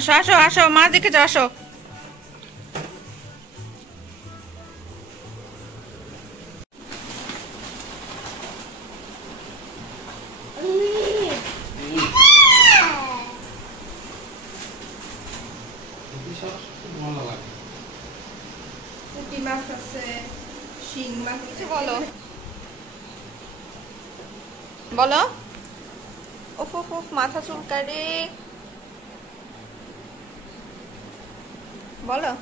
আসো আসো আসো, মা দেখে যাও, আসো। বলো বলো। উফ উফ উফ, মাথা চুলকায় রে। বলো।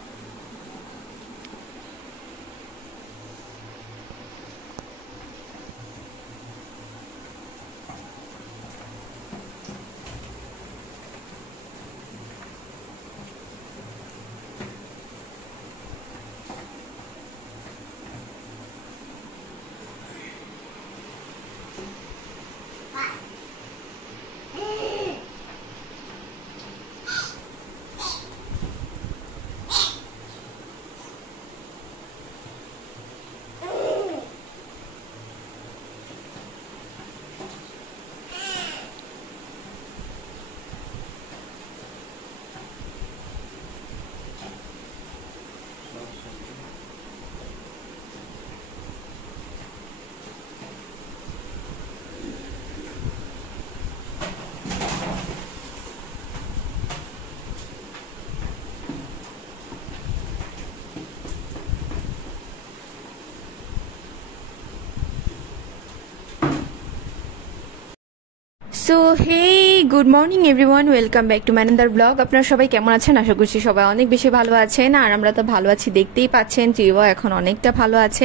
So hey, good morning everyone, welcome back to ম্যানেন্দার ব্লগ। আপনারা সবাই কেমন আছেন? আশা করছি সবাই অনেক বেশি ভালো আছেন, আর আমরা তো ভালো আছি, দেখতেই পাচ্ছেন জিও এখন অনেকটা ভালো আছে।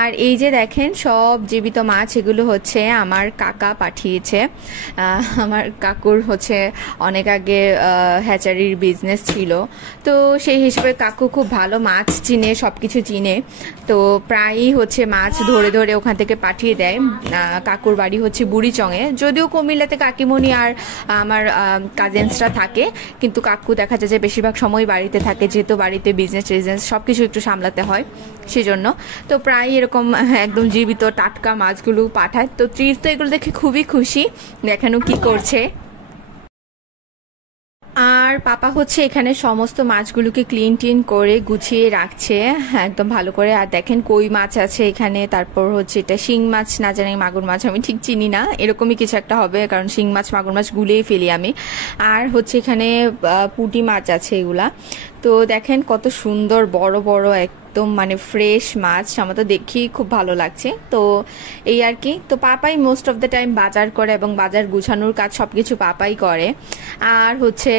আর এই যে দেখেন সব জীবিত মাছ, এগুলো হচ্ছে আমার কাকা পাঠিয়েছে। আমার কাকুর হচ্ছে অনেক আগে হ্যাচারির বিজনেস ছিল, তো সেই হিসেবে কাকু খুব ভালো মাছ চিনে, সব কিছু চিনে, তো প্রায়ই হচ্ছে মাছ ধরে ধরে ওখান থেকে পাঠিয়ে দেয়। কাকুর বাড়ি হচ্ছে বুড়িচংয়ে, যদিও কুমিল্লাতে কাকিমণি আর আমার কাজিনসরা থাকে, কিন্তু কাকু দেখা যায় যে বেশিরভাগ সময় বাড়িতে থাকে, যেহেতু বাড়িতে বিজনেস সবকিছু একটু সামলাতে হয় সেজন্য। তো প্রায় এরকম একদম জীবিত টাটকা মাছগুলো পাঠায়। তো ত্রিভ তো এগুলো দেখে খুবই খুশি, দেখানো কি করছে। আর পাপা হচ্ছে এখানে সমস্ত মাছগুলোকে ক্লিন টিন করে গুছিয়ে রাখছে একদম ভালো করে। আর দেখেন কই মাছ আছে এখানে, তারপর হচ্ছে এটা শিং মাছ, না জানি মাগুর মাছ, আমি ঠিক চিনি না, এরকমই কিছু একটা হবে, কারণ শিং মাছ মাগুর মাছ গুলিয়ে ফেলি আমি। আর হচ্ছে এখানে পুঁটি মাছ আছে এগুলা। তো দেখেন কত সুন্দর বড় বড় একদম মানে ফ্রেশ মাছ, আমার তো দেখি খুব ভালো লাগছে। তো এই আর কি, তো Papai most of the time বাজার করে এবং বাজার গুছানোর কাজ সবকিছু পাপাই করে। আর হচ্ছে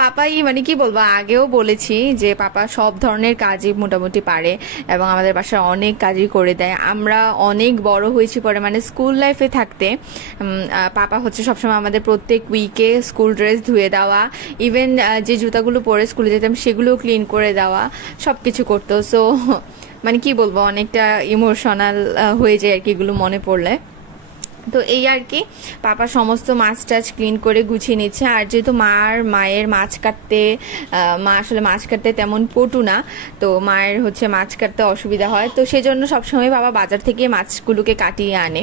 পাপাই মানে কি বলবো, আগেও বলেছি যে পাপা সব ধরনের কাজই মোটামুটি পারে এবং আমাদের বাসায় অনেক কাজই করে দেয়। আমরা অনেক বড় হয়েছি পরে, মানে স্কুল লাইফে থাকতে পাপা হচ্ছে সবসময় আমাদের প্রত্যেক উইকে স্কুল ড্রেস ধুয়ে দেওয়া, ইভেন যে জুতাগুলো পরে স্কুলে যেতাম সেগুলো ক্লিন করে দেওয়া, সবকিছু করতো। সো মানে কি বলবো, অনেকটা ইমোশনাল হয়ে যায় আর কি এগুলো মনে পড়লে। তো এই আর কি, পাপা সমস্ত মাছ টাছ ক্লিন করে গুছিয়ে নিচ্ছে। আর যেহেতু মায়ের মাছ কাটতে, মা আসলে মাছ কাটতে তেমন পটু না, তো মায়ের হচ্ছে মাছ কাটতে অসুবিধা হয়, তো সেজন্য সবসময় বাবা বাজার থেকে মাছগুলোকে কাটিয়ে আনে।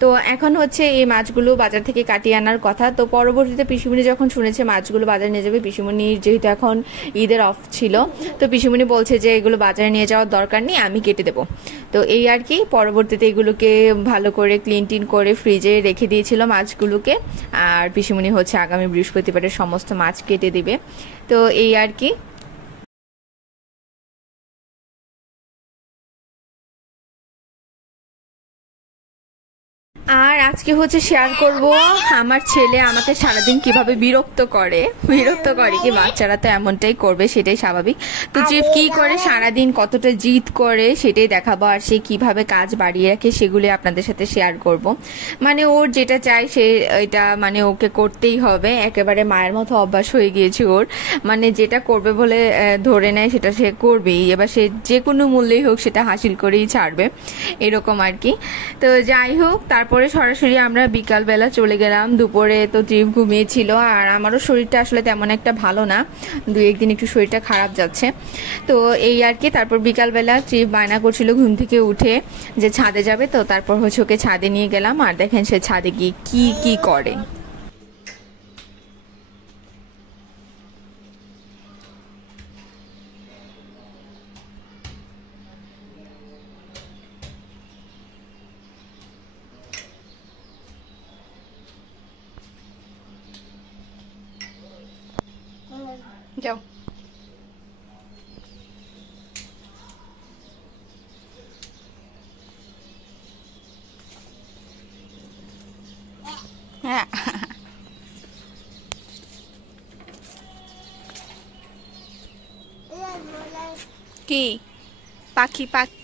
তো এখন হচ্ছে এই মাছগুলো বাজার থেকে কাটিয়ে আনার কথা। তো পরবর্তীতে পিসিমণি যখন শুনেছে মাছগুলো বাজারে নিয়ে যাবে, পিসিমণির যেহেতু এখন ঈদের অফ ছিল, তো পিসিমণি বলছে যে এগুলো বাজারে নিয়ে যাওয়ার দরকার নেই, আমি কেটে দেবো। তো এই আর কি, পরবর্তীতে এগুলোকে ভালো করে ক্লিন টিন করে ফ্রিজে রেখে দিয়েছিল মাছগুলোকে। আর পিসিমণি হচ্ছে আগামী বৃহস্পতিবারে সমস্ত মাছ কেটে দিবে। তো এই আর কি। আর আজকে হচ্ছে শেয়ার করব আমার ছেলে আমাকে সারাদিন কিভাবে বিরক্ত করে কি, বাচ্চারা তো এমনটাই করবে, সেটাই স্বাভাবিক। তো যে কি করে সারাদিন, কতটা জিদ করে, সেটাই দেখাবো। আর সে কিভাবে কাজ বাড়িয়ে রাখে সেগুলি আপনাদের সাথে শেয়ার করব। মানে ওর যেটা চাই সে এটা মানে ওকে করতেই হবে, একেবারে মায়ের মতো অভ্যাস হয়ে গিয়েছে ওর, মানে যেটা করবে বলে ধরে নেয় সেটা সে করবেই, এবার সে যে কোনো মূল্যেই হোক সেটা হাসিল করেই ছাড়বে, এরকম আর কি। তো যাই হোক, তারপরে সরাসরি আমরা বিকালবেলা চলে গেলাম। দুপুরে তো ট্রিপ ঘুমিয়েছিল, আর আমারও শরীরটা আসলে তেমন একটা ভালো না, দুই একদিন একটু শরীরটা খারাপ যাচ্ছে। তো এই আর কি, তারপর বিকালবেলা ট্রিপ বায়না করছিল ঘুম থেকে উঠে যে ছাদে যাবে, তো তারপর হচ্ছে ওকে ছাদে নিয়ে গেলাম। আর দেখেন সে ছাদে গিয়ে কি কি করে। যাও। হ্যাঁ কি পাখি পাখি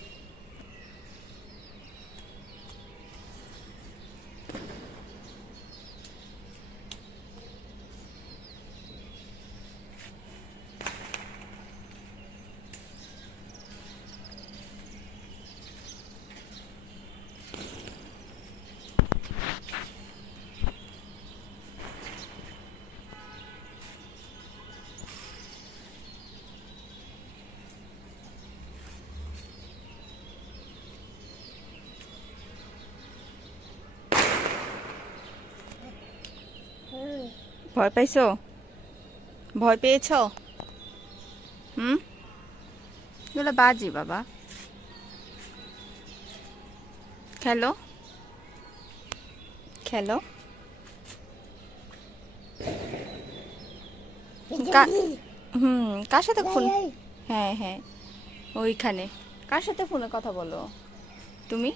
ভয় পাইছো? ভয় পেয়েছো? এগুলো বাজি বাবা। খেলো খেলো। কার সাথে ফোন? হ্যাঁ হ্যাঁ ওইখানে কার সাথে ফোনে কথা বলো তুমি?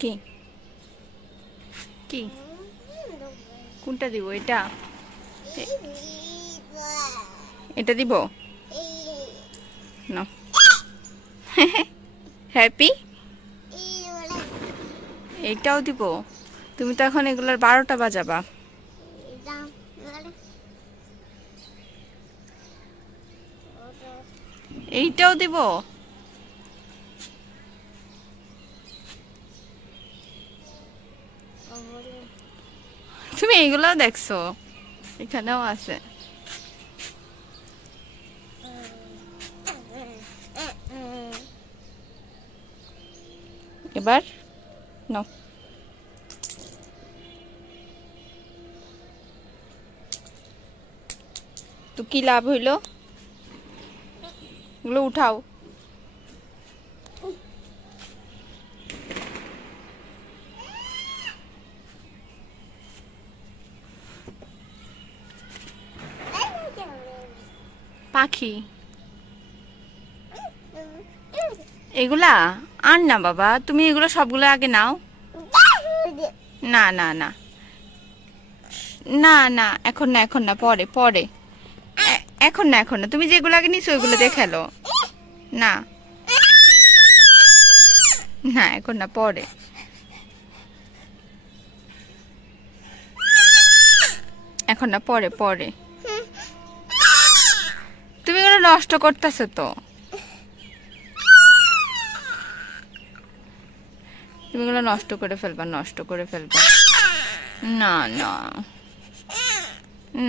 কি কি কোনটা দিব? এটা এটা দিব না? হ্যাপি এইটাও দিব? তুমি তো এখন এগুলার 12টা বাজাবা। এইটাও দিব? তুমি এগুলাও দেখছো? এখানেও আছে। এবার নাও। তো কি লাভ হইল? এগুলো উঠাও। পাখি এগুলা আর না বাবা, তুমি এগুলো সবগুলো আগে নাও। না না না না না এখন না, এখন না, পরে পরে। এখন না, এখন না, তুমি যেগুলো আগে নিছো ওইগুলো দিয়ে খেলো। না না এখন না, পরে। এখন না, পরে পরে। তুমি এগুলো নষ্ট করতেছো তো। তুমি এগুলো নষ্ট করে ফেলবা, নষ্ট করে ফেলবা। না না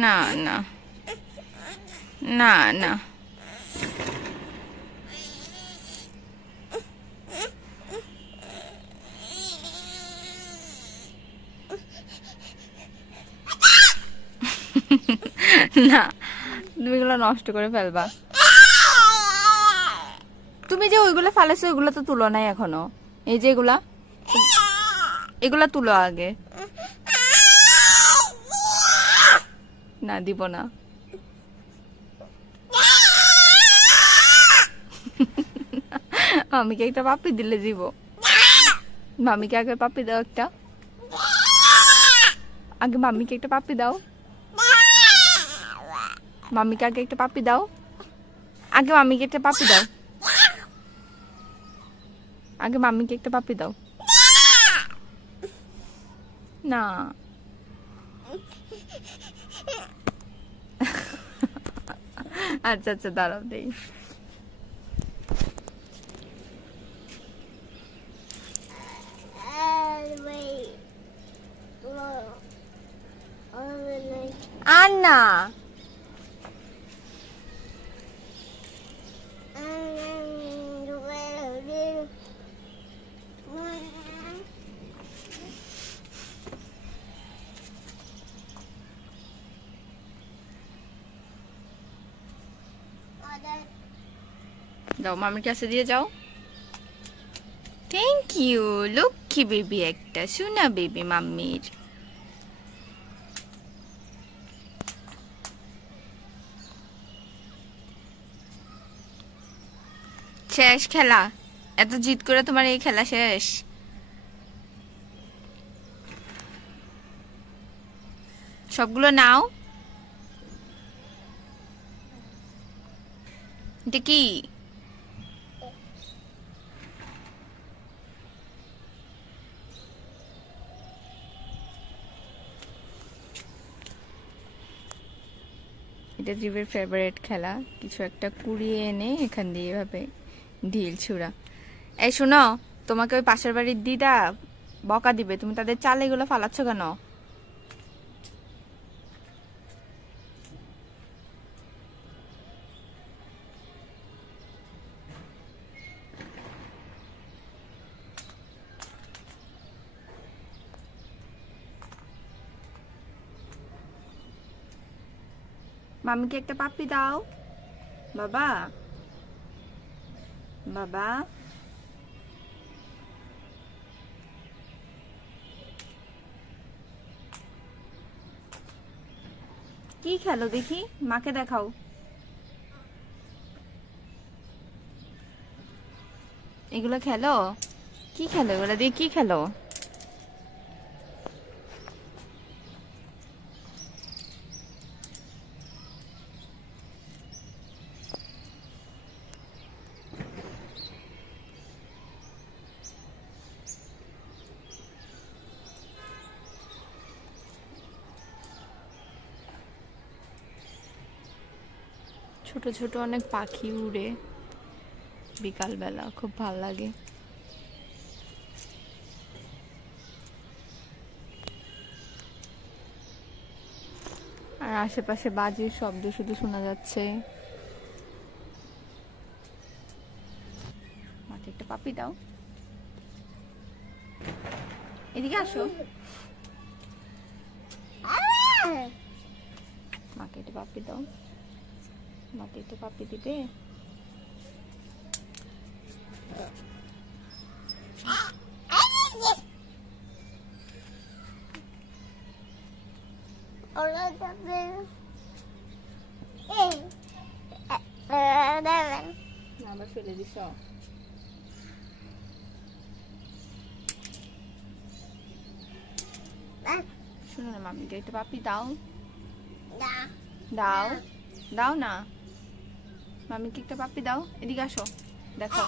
না না না না না তুমি এগুলো নষ্ট করে ফেলবা। তুমি যে ওইগুলো ফালাইছো ওইগুলো তো তুলো নাই এখনো। এই যে এগুলা, এগুলা তুলো আগে। না দিব না। মামিকে একটা পাপ্পি দিলে দিব। মামিকে আগে পাপ্পি দাও একটা। আগে মাম্মিকে একটা পাপ্পি দাও, মাম্মিকে আগে একটা পাপ্পি দাও, আগে মাম্মিকে একটা পাপ্পি দাও, আগে মাম্মিকে একটা পাপ্পি দাও না। আচ্ছা আচ্ছা দাঁড়াও দেই। আর না যাও মামির কাছে দিয়ে যাও। থ্যাংক ইউ, লক্ষ্মী বেবি একটা, সোনা বেবি মাম্মির। শেষ খেলা, এত জিদ করে তোমার এই খেলা শেষ? সবগুলো নাও। এটা কি? এটা জীবের ফেভারিট খেলা, কিছু একটা কুড়িয়ে এনে এখান দিয়ে এভাবে ঢিল ছুড়া। এই শোনো, তোমাকে ওই পাশের বাড়ির দিদা বকা দিবে, তুমি তাদের চাল এগুলো ফালাচ্ছ কেন? মামিকে একটা পাপ্পি দাও বাবা, বাবা। কি খেলো দেখি, মাকে দেখাও। এগুলো খেলো? কি খেলো এগুলো দিয়ে, কি খেলো? ছোট ছোট অনেক পাখি উড়ে বিকালবেলা, খুব ভাল লাগে। আর আশেপাশে বাজির শব্দ শুধু শোনা যাচ্ছে। মাকে একটা পাপি দাও, এদিকে আসো। মাকে একটা পাপি দাও, মাকে একটা পাপি দিবে। আবার ফেলে দিস। শোনো না, মামিকে একটা পাপি দাও, দাও দাও না, মামিকে একটা পাপি দাও। এদিকে আসো, দেখো।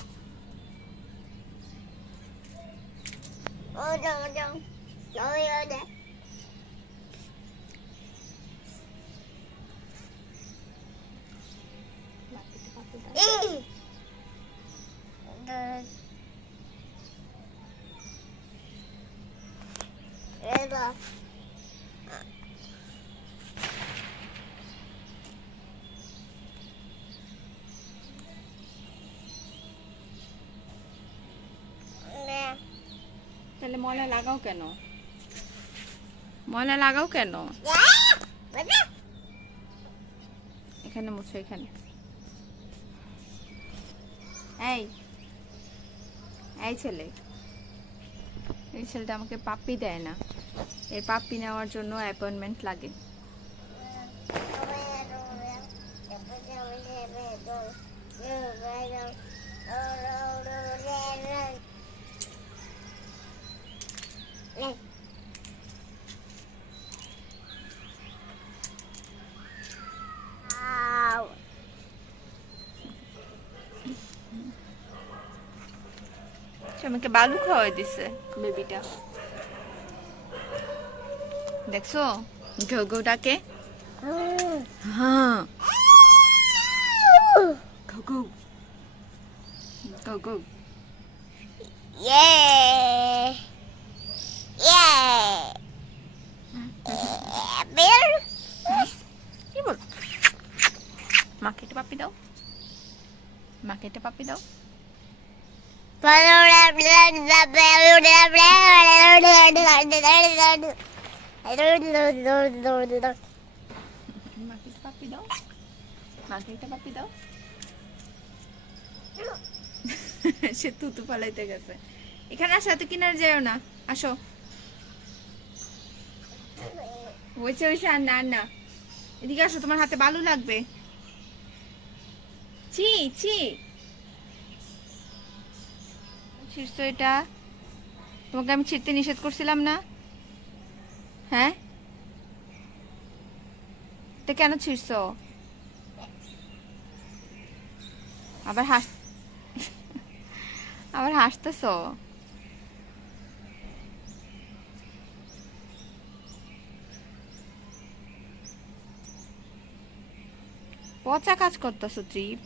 তাহলে ময়লা লাগাও কেন? ময়লা লাগাও কেন? এখানে মুছো, এখানে। এই এই ছেলে, এই ছেলেটা আমাকে পাপ্পি দেয় না। এই পাপ্পি নেওয়ার জন্য অ্যাপয়েন্টমেন্ট লাগে। আমাকে বালু খাওয়াই দিছে বেবিটা, দেখছো ঘেউ ঘেউ ডাকে। হ্যাঁ ঘেউ ঘেউ ঘেউ ঘেউ। কি বল, মাকে একটা পাপ্পি দাও, মাকে একটা পাপ্পি দাও। মাকে একটা পাপ্পি দাও, মাকে একটা পাপ্পি দাও। সে তুতু পালাইতে গেছে। এখানে আসো, এত কিনারে যাও না, আসো। হয়েছে হয়েছে, আর না আর না, এদিকে আসো, তোমার হাতে বালু লাগবে। ছি ছি, ছিড়ছো এটা? তোমাকে আমি ছিড়তে নিষেধ করছিলাম না? হ্যাঁ, তো কেন ছিড়ছো? আবার আবার হাসতেছো? পচা কাজ করতেছো ত্রিপ।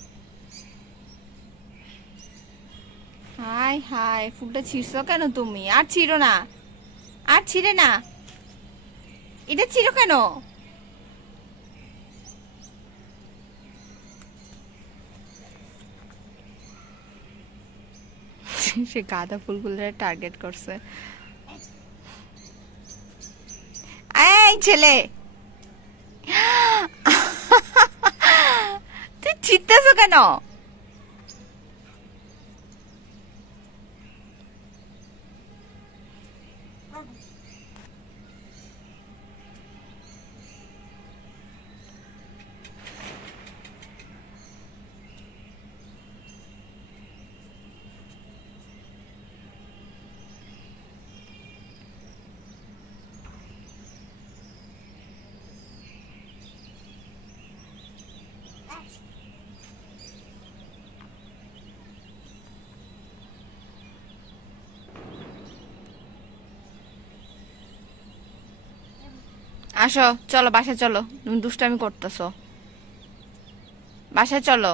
হাই হাই, ফুলটা ছিড়ছো কেন তুমি? আর ছিড়ো না, আর ছিড়ে না, এটা ছিড়ো কেন? সে গাঁদা ফুলগুলো টার্গেট করছে। এই ছেলে, তুই ছিড়তেছো কেন? আসো, চলো বাসায় চলো, তুমি দুষ্টামি করতেছো, বাসায় চলো।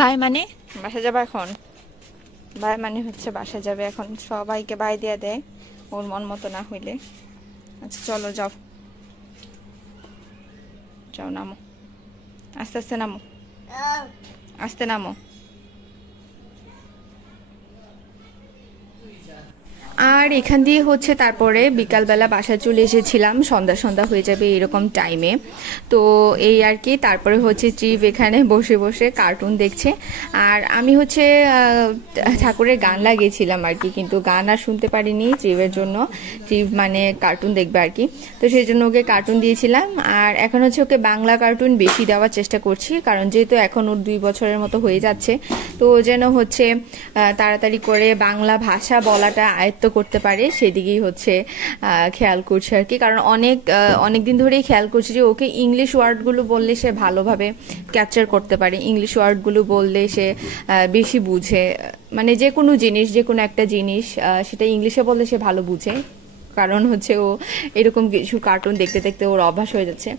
বাই মানে বাসায় যাবে এখন? বাই মানে হচ্ছে বাসায় যাবে এখন, সবাইকে বাই দিয়ে দেয় ওর মন মতো না হইলে। আচ্ছা চলো যাও, যাও নামো, আস্তে আস্তে নামো, আস্তে নামো। আর এখান দিয়ে হচ্ছে তারপরে বিকালবেলা বাসায় চলে এসেছিলাম, সন্ধ্যা সন্ধ্যা হয়ে যাবে এরকম টাইমে। তো এই আর কি, তারপরে হচ্ছে ট্রিপ এখানে বসে বসে কার্টুন দেখছে। আর আমি হচ্ছে ঠাকুরের গান লাগিয়েছিলাম আর কি, কিন্তু গান আর শুনতে পারিনি ট্রিপের জন্য। ট্রিপ মানে কার্টুন দেখবে আর কি, তো সেই জন্য ওকে কার্টুন দিয়েছিলাম। আর এখন হচ্ছে ওকে বাংলা কার্টুন বেশি দেওয়ার চেষ্টা করছি, কারণ যেহেতু এখন ওর 2 বছরের মতো হয়ে যাচ্ছে, তো যেন হচ্ছে তাড়াতাড়ি করে বাংলা ভাষা বলাটা আয়ত্ত করতে পারে, সেদিকেই হচ্ছে খেয়াল করছে আর কি। কারণ অনেক দিন ধরেই খেয়াল করছি যে ওকে ইংলিশ ওয়ার্ডগুলো বললে সে ভালোভাবে ক্যাপচার করতে পারে, ইংলিশ ওয়ার্ডগুলো বললে সে বেশি বুঝে, মানে যে কোনো জিনিস, যে কোনো একটা জিনিস সেটা ইংলিশে বললে সে ভালো বুঝে, কারণ হচ্ছে ও এরকম কিছু কার্টুন দেখতে দেখতে ওর অভ্যাস হয়ে যাচ্ছে।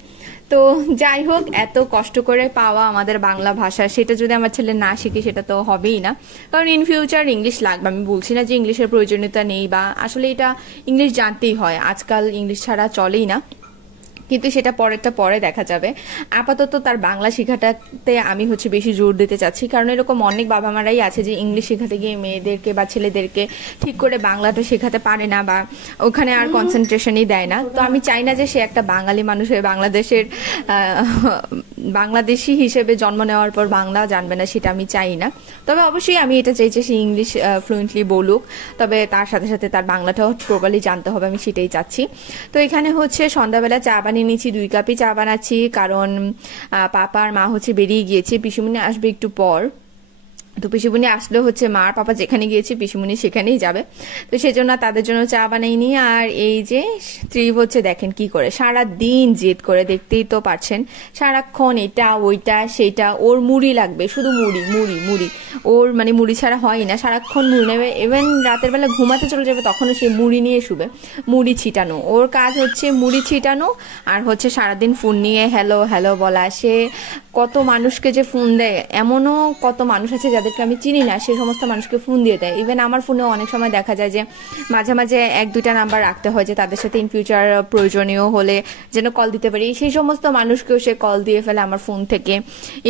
তো যাই হোক, এত কষ্ট করে পাওয়া আমাদের বাংলা ভাষা, সেটা যদি আমার ছেলে না শিখে সেটা তো হবেই না, কারণ ইন ফিউচার ইংলিশ লাগবে। আমি বলছি না যে ইংলিশের প্রয়োজনীয়তা নেই, বা আসলে এটা ইংলিশ জানতেই হয়, আজকাল ইংলিশ ছাড়া চলেই না, কিন্তু সেটা পরেরটা পরে দেখা যাবে। আপাতত তার বাংলা শেখাটাতে আমি হচ্ছে বেশি জোর দিতে চাচ্ছি, কারণ এরকম অনেক বাবা মারাই আছে যে ইংলিশ শেখাতে গিয়ে মেয়েদেরকে বা ছেলেদেরকে ঠিক করে বাংলাটা শেখাতে পারে না, বা ওখানে আর কনসেন্ট্রেশনই দেয় না। তো আমি চাই না যে সে একটা বাঙালি মানুষ হয়ে বাংলাদেশের বাংলাদেশি হিসেবে জন্ম নেওয়ার পর বাংলা জানবে না, সেটা আমি চাই না। তবে অবশ্যই আমি এটা চাই যে সে ইংলিশ ফ্লুয়েন্টলি বলুক, তবে তার সাথে সাথে তার বাংলাটাও প্রপারলি জানতে হবে, আমি সেটাই চাচ্ছি। তো এখানে হচ্ছে সন্ধ্যাবেলা চা বানিয়ে নিয়েছি, 2 কাপই চা বানাচ্ছি, কারণ পাপা আর মা হচ্ছে বেরিয়ে গিয়েছে, পিসুমনি আসবে একটু পর। তো পিসিমণি আসলে হচ্ছে মা আর পাপা যেখানে গিয়েছে পিসিমণি সেখানেই যাবে, তো সেজন্য তাদের জন্য চা বানাইনি। আর এই যে ত্রিভ হচ্ছে দেখেন কি করে সারা দিন জেদ করে, দেখতেই তো পারছেন, সারাক্ষণ এটা ওইটা সেটা, ওর মুড়ি লাগবে, শুধু মুড়ি মুড়ি মুড়ি, ওর মানে মুড়ি ছাড়া হয় না, সারাক্ষণ মুড়ি নেবে। ইভেন রাতের বেলা ঘুমাতে চলে যাবে তখনও সে মুড়ি নিয়ে শুবে, মুড়ি ছিটানো, ওর কাজ হচ্ছে মুড়ি ছিটানো। আর হচ্ছে সারাদিন ফোন নিয়ে হ্যালো হ্যালো বলা, সে কত মানুষকে যে ফোন দেয়, এমনও কত মানুষ আছে যাদেরকে আমি চিনি না, সেই সমস্ত মানুষকে ফোন দিয়ে দেয়। ইভেন আমার ফোনেও অনেক সময় দেখা যায় যে মাঝে মাঝে 1-2টা নাম্বার রাখতে হয়, যে তাদের সাথে ইন ফিউচার প্রয়োজনীয় হলে যেন কল দিতে পারি, সেই সমস্ত মানুষকেও সে কল দিয়ে ফেলে আমার ফোন থেকে।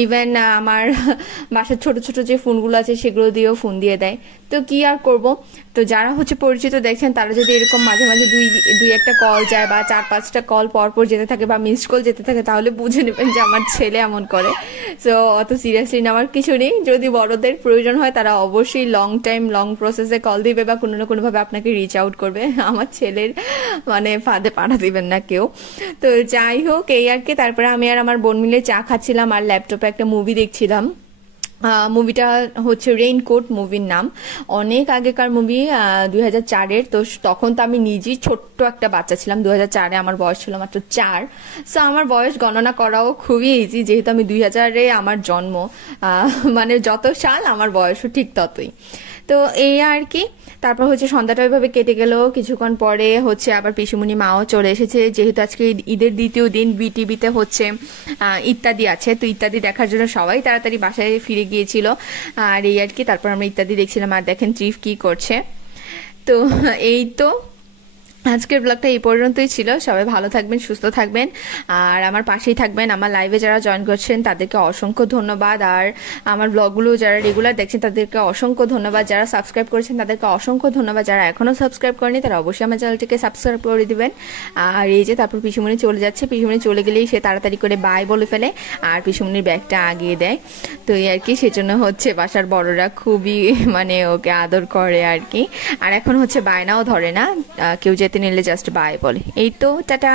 ইভেন আমার বাসার ছোট ছোট যে ফোনগুলো আছে সেগুলো দিয়েও ফোন দিয়ে দেয়। তো কি আর করব, তো যারা হচ্ছে পরিচিত দেখছেন তারা যদি এরকম মাঝে মাঝে দুই একটা কল যায় বা 4-5টা কল পরপর যেতে থাকে বা মিসড কল যেতে থাকে, তাহলে বুঝে নেবেন যে আমার ছেলে এমন করে। সো অত সিরিয়াসলি নেওয়ার কিছু নেই, যদি বড়দের প্রয়োজন হয় তারা অবশ্যই লং টাইম লং প্রসেসে কল দিবে বা কোনো না কোনোভাবে আপনাকে রিচ আউট করবে, আমার ছেলের মানে ফাঁদে পাড়া দিবেন না কেউ। তো যাই হোক এই আর কি, তারপরে আমি আর আমার বোন মিলে চা খাচ্ছিলাম আর ল্যাপটপে একটা মুভি দেখছিলাম। মুভিটা হচ্ছে রেইনকোট মুভির নাম, অনেক আগেকার মুভি, 2004-এর। তো তখন তো আমি নিজেই ছোট্ট একটা বাচ্চা ছিলাম, 2004-এ আমার বয়স ছিল মাত্র 4। সো আমার বয়স গণনা করাও খুবই ইজি, যেহেতু আমি 2000-এ আমার জন্ম, মানে যত সাল আমার বয়সও ঠিক ততই। তো এই আর কি, তারপর হচ্ছে সন্ধ্যাটা ওইভাবে কেটে গেল। কিছুক্ষণ পরে হচ্ছে আবার পিসুমণি মাও চলে এসেছে, যেহেতু আজকে ঈদের দ্বিতীয় দিন, বিটিভিতে হচ্ছে ইত্যাদি আছে, তো ইত্যাদি দেখার জন্য সবাই তাড়াতাড়ি বাসায় ফিরে গিয়েছিল। আর এই আর কি, তারপর আমরা ইত্যাদি দেখছিলাম। আর দেখেন ত্রিফ কি করছে। তো এই তো আজকের ব্লগটা এই পর্যন্তই ছিল। সবাই ভালো থাকবেন, সুস্থ থাকবেন, আর আমার পাশেই থাকবেন। আমার লাইভে যারা জয়েন করছেন তাদেরকে অসংখ্য ধন্যবাদ, আর আমার ব্লগগুলো যারা রেগুলার দেখছেন তাদেরকে অসংখ্য ধন্যবাদ, যারা সাবস্ক্রাইব করেছেন তাদেরকে অসংখ্য ধন্যবাদ, যারা এখনো সাবস্ক্রাইব করেনি তারা অবশ্যই আমার চ্যানেলটিকে সাবস্ক্রাইব করে দিবেন। আর এই যে তারপর পিসুমণি চলে যাচ্ছে, পিসুমণি চলে গেলেই সে তাড়াতাড়ি করে বাই বলে ফেলে আর পিসুমণির ব্যাগটা আগিয়ে দেয়। তো এই আর কি, সেজন্য হচ্ছে বাসার বড়রা খুবই মানে ওকে আদর করে আর কি। আর এখন হচ্ছে বায়নাও ধরে না, কেউ যেতে নিলে জাস্ট বাই বলে। এই তো, টাটা।